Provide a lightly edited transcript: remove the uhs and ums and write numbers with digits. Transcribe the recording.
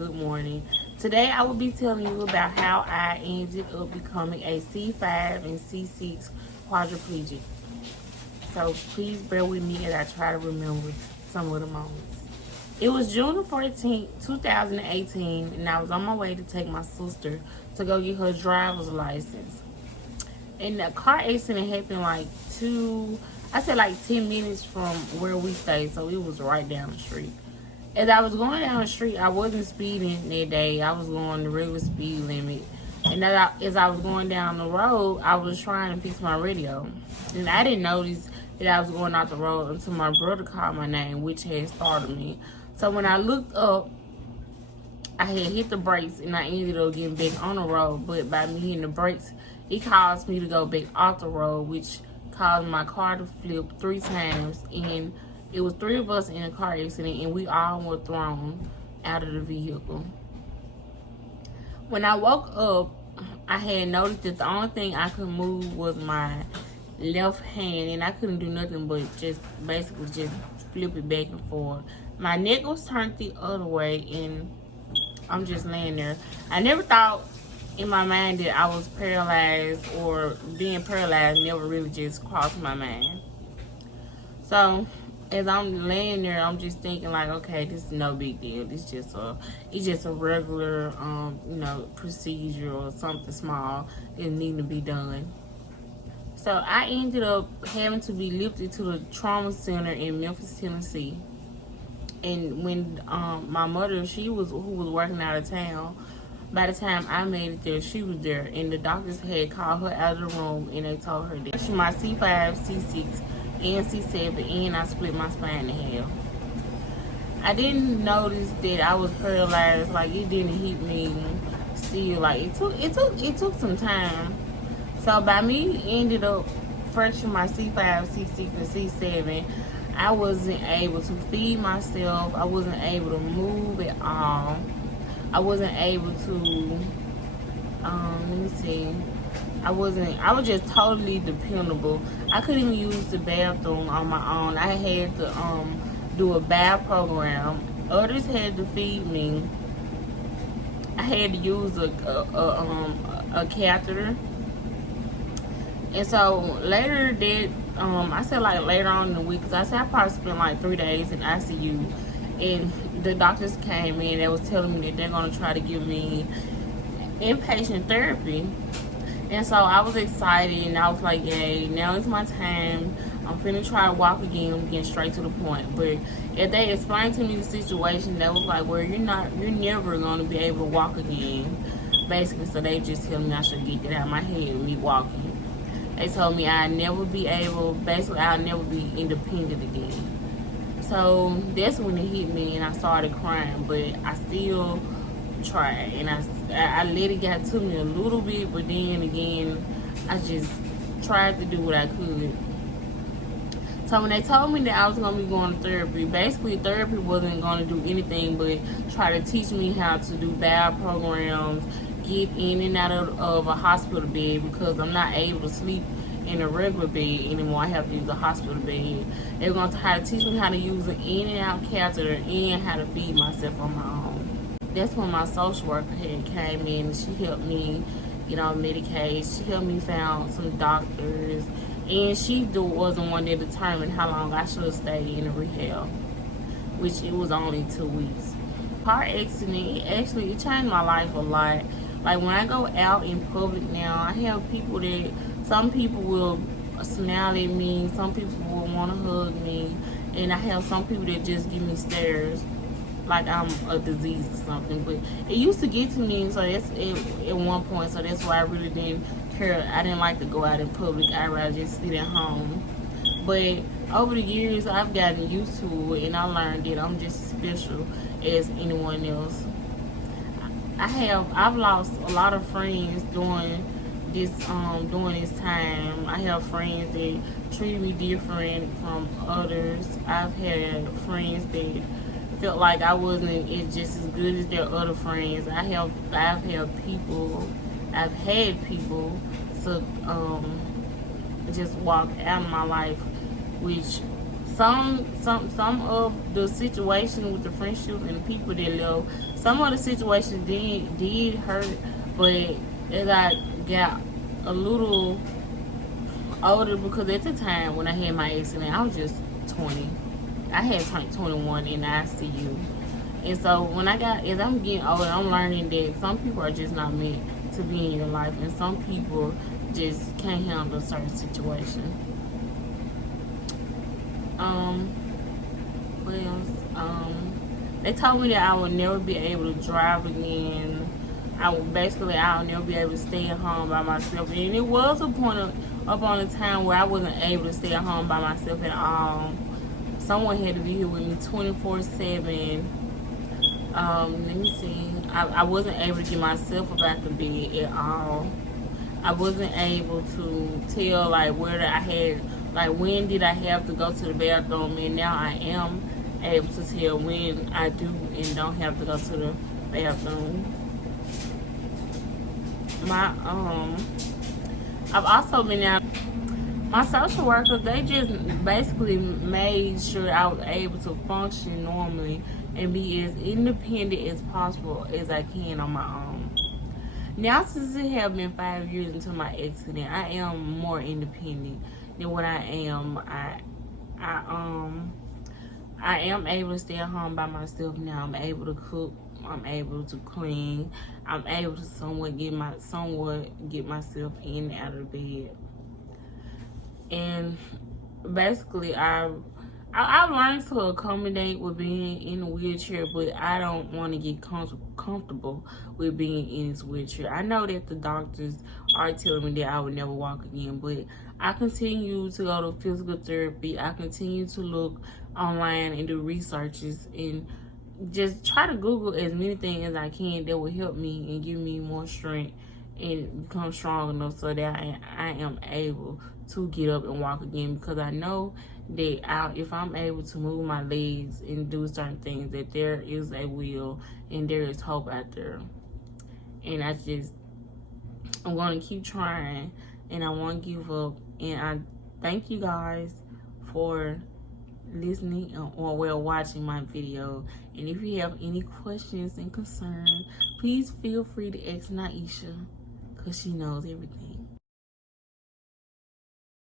Good morning. Today I will be telling you about how I ended up becoming a C5 and C6 quadriplegic. So please bear with me as I try to remember some of the moments. It was June 14th, 2018, and I was on my way to take my sister to go get her driver's license. And the car accident happened like 10 minutes from where we stayed, so it was right down the street. As I was going down the street, I wasn't speeding that day. I was going the regular speed limit. And as I was going down the road, I was trying to fix my radio. And I didn't notice that I was going out the road until my brother called my name, which had startled me. So when I looked up, I had hit the brakes and I ended up getting back on the road. But by me hitting the brakes, it caused me to go back off the road, which caused my car to flip 3 times. And it was 3 of us in a car accident, and we all were thrown out of the vehicle. When I woke up, I had noticed that the only thing I could move was my left hand, and I couldn't do nothing but just flip it back and forth. My neck was turned the other way, and I'm just laying there. I never thought in my mind that I was paralyzed, or being paralyzed never really just crossed my mind. So as I'm laying there, I'm just thinking like, okay, this is no big deal. It's just a regular, procedure or something small that needed to be done. So I ended up having to be lifted to the trauma center in Memphis, Tennessee. And when my mother, who was working out of town, by the time I made it there, she was there, and the doctors had called her out of the room, and they told her that she my C5, C6, and C7, and I split my spine in half. I didn't notice that I was paralyzed. Like, it didn't hit me still. Like, it took some time. So by me ended up fracturing my C5, C6, and C7, I wasn't able to feed myself. I wasn't able to move at all. I wasn't able to, I was just totally dependable. I couldn't even use the bathroom on my own. I had to do a bath program. Others had to feed me. I had to use a catheter. And so later I said like later on in the week, because I said I probably spent like 3 days in ICU. And the doctors came in, they was telling me that they're going to try to give me inpatient therapy. And so I was excited, and I was like, yay, now it's my time. I'm finna try to walk again. I'm getting straight to the point. But if they explained to me the situation, they was like, well, you're never going to be able to walk again. Basically, so they just telling me I should get that out of my head with me walking. They told me I'll never be independent again. So that's when it hit me, and I started crying, but I still tried, and I let it get to me a little bit, but then again, I just tried to do what I could. So when they told me that I was going to be going to therapy, basically therapy wasn't going to do anything but try to teach me how to do bath programs, get in and out of a hospital bed, because I'm not able to sleep in a regular bed anymore. I have to use a hospital bed. They were going to try to teach me how to use an in and out catheter and how to feed myself on my own. That's when my social worker had came in, and she helped me get on Medicaid. She helped me find some doctors, and she was the one that determined how long I should stay in the rehab, which it was only 2 weeks. Car accident, it changed my life a lot. Like, when I go out in public now, I have people that, some people will smile at me, some people will want to hug me, and I have some people that just give me stares like I'm a disease or something. But it used to get to me, so that's at one point, so that's why I really didn't care. I didn't like to go out in public. I'd rather just sit at home. But over the years, I've gotten used to it, and I learned that I'm just as special as anyone else. I've lost a lot of friends during this time. I have friends that treated me different from others. I've had friends that felt like I wasn't just as good as their other friends. I've had people to just walk out of my life, which some of the situation with the friendship and the people that left, some of the situations did hurt, but as I got a little older, because at the time when I had my accident, I was just 20. I had turned 21 in ICU. And so as I'm getting older, I'm learning that some people are just not meant to be in your life, and some people just can't handle a certain situation. What else? They told me that I would never be able to drive again. I'll never be able to stay at home by myself. And it was upon a time where I wasn't able to stay at home by myself at all. Someone had to be here with me 24/7. Let me see. I wasn't able to get myself up out the bed at all. I wasn't able to tell like when did I have to go to the bathroom, and now I am able to tell when I do and don't have to go to the bathroom. I've also been out. My social workers, they just basically made sure I was able to function normally and be as independent as possible as I can on my own. Now, since it have been 5 years into my accident, I am more independent than what I am. I am able to stay at home by myself now. I'm able to cook. I'm able to clean. I'm able to somewhat get myself in and out of bed. And basically, I've learned to accommodate with being in a wheelchair, but I don't want to get comfortable with being in this wheelchair. I know that the doctors are telling me that I would never walk again, but I continue to go to physical therapy. I continue to look online and do researches and just try to Google as many things as I can that will help me and give me more strength and become strong enough so that I am able to get up and walk again, because I know that if I'm able to move my legs and do certain things, that there is a will and there is hope out there. And I'm going to keep trying, and I won't give up. And I thank you guys for listening or watching my video. And if you have any questions and concerns, please feel free to ask Naisha, because she knows everything.